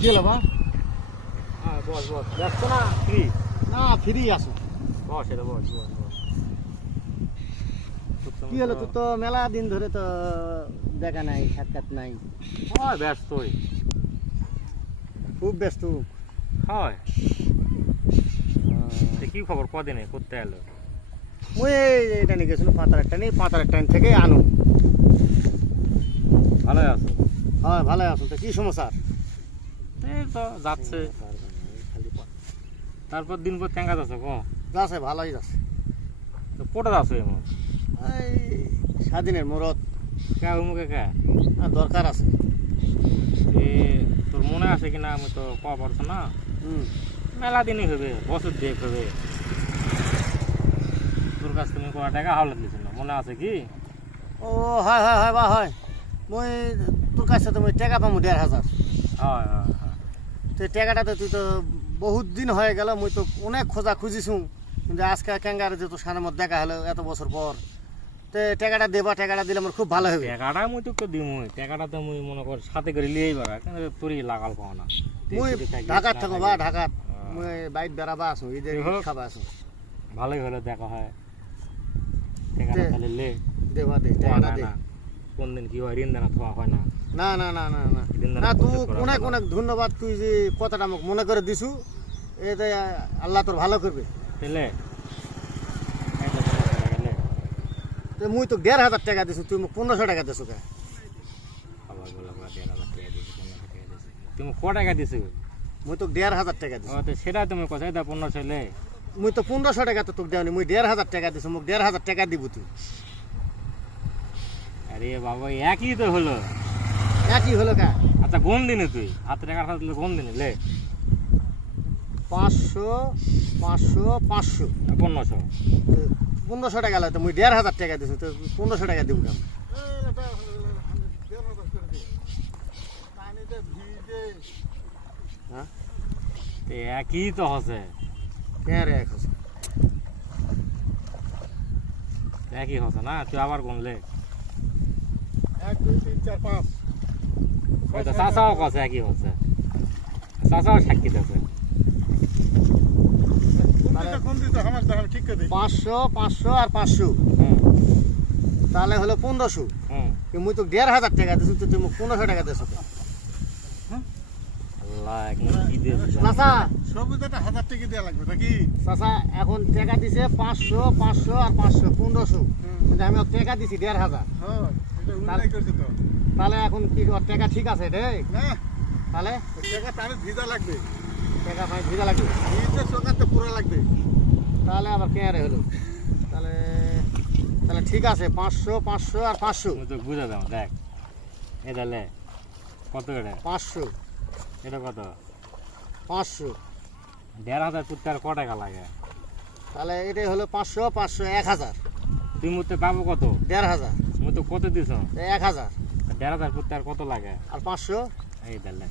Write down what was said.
কি হলো বা হ্যাঁ বস বস। ব্যস্ত না? ফ্রি না ফ্রি আসো বস এটা বস বস বস। কি হলো তুই তো মেলা দিন ধরে তো দেখা নাই সাক্ষাৎ নাই। হয় ব্যস্তই। খুব ব্যস্ত। হয়। তো কি খবর? কদিনে? করতে এলো? এটা নিয়ে গেছিল পাতার একটা নিয়ে পাতার একটা থেকে আনো। ভালো আছো? হ্যাঁ ভালো আছো তো কি সমস্যা? এই তো যাচ্ছে। তারপর দিন পর ট্যাঙ্কা যাচ্ছে ক? যাচ্ছে ভালোই যাচ্ছে। তো কোটা যাচ্ছে এমন? এই স্বাধীনের মুরত কে উমুকে কে? আর দরকার আছে। এ তোর মনে আছে কিনা? আমি তো ক পারছ না। হুম। মেলা দিনই হবে বছর দেখ হবে। তোর কাছ তুমি কটা টাকা হাওলাত দিছিল না মনে আছে কি? ও হয় হয় হয় বা হয়। মই তোর কাছে তো টাকা পামু দেড় হাজার। হয় তো টাকাটা তো তুই তো বহুত দিন হয়ে গেল মুই তো অনেক খোঁজা খুঁজিছু কিন্তু আজকে ক্যাঙ্গারে যে তোর সামনে মধ্যে দেখা হলো এত বছর পর। তো টাকাটা দেবা টাকাটা দিলে আমার খুব ভালো হবে। টাকাটা মুই তোকে দিমুই। টাকাটা তো মুই মনে কর সাথে করে লিয়েই বাড়া কিন্তু তোরই লাগাল পাও না। মুই ঢাকাত থাকো বা ঢাকাত হ্যাঁ। মুই বাইক বেড়াবা আসো তুই হোক। খাবা আসো ভালোই হলো দেখা হয়। টাকাটা। তাহলে লে। দেবা দে টাকাটা দে। কোন দিন কি হয় ঋণ দেনা খোয়া হয় না। না না না না না। না তুই অনেক অনেক ধন্যবাদ তুই যে কথাটা আমাকে মনে করে দিছু এতে আল্লাহ তোর ভালো করবে। তাহলে এই তো কোনো টাকা লে। তো মুই তো দেড় হাজার টাকা দিছু তুই পনেরোশো টাকা দিছু। কে। তুমি ক টাকা দিছো? মুই তো দেড় হাজার টাকা দিছু। সেটা তুমি কোথায় দা পনেরোশো লে? মুই তো পনেরোশো টাকা তো তোকে দেওনি মুই দেড় হাজার টাকা দিছু মোক দেড় হাজার টাকা দিব তুই। আরে বাবা একই তো হলো। একই হলো কা। আচ্ছা কোন দিনে তুই। হাত টাকার হাত কোন দিনে লে। পাঁচশো পাঁচশো পাঁচশো। পনেরোশো। তো পনেরোশো টাকা লাগে তো মুই দেড় হাজার টাকা দিছু তো পনেরোশো টাকা দিব হ্যাঁ? একই তো হসে। কেন রে এক হাজার একই হসে না? তুই আবার কোন লে। এক দুই তিন চার পাঁচ। ওই তো চাচাও কছে একই হসে চাচাও সাক্ষী দিয়েছে পাঁচশো পাঁচশো আর পাঁচশো তাহলে হলো পনেরোশো মুই তো দেড় হাজার টাকা দিছু তো তুমি পনেরোশো টাকা দিছো আল্লাহ একদম কি দিয়ে বুঝাবো? চাচা হাজার টাকা দেওয়া লাগবে নাকি চাচা এখন টাকা দিছে পাঁচশো পাঁচশো আর পাঁচশো পনেরোশো আমি টাকা দিছি দেড় হাজার তাহলে এখন কি টাকা ঠিক আছে রে না। তাহলে? টাকা তাহলে ভিজা লাগবে। টাকা ভিজা লাগবে? ভিজা পুরো লাগবে। তাহলে আবার কে রে হলো? তাহলে তাহলে ঠিক আছে পাঁচশো পাঁচশো আর পাঁচশো। আমি তো বুঝে দাও দেখ। এটা লে। কত এটা? পাঁচশো। এটা কত? পাঁচশো। দেড় হাজার করতে আর ক টাকা লাগে? তাহলে এটাই হলো পাঁচশো পাঁচশো এক হাজার। তুই মধ্যে পাবো কত? দেড় হাজার। তো কত দিছ? এক হাজার। দেড় হাজার করতে আর কত লাগে? আর পাঁচশো? এই তাহলে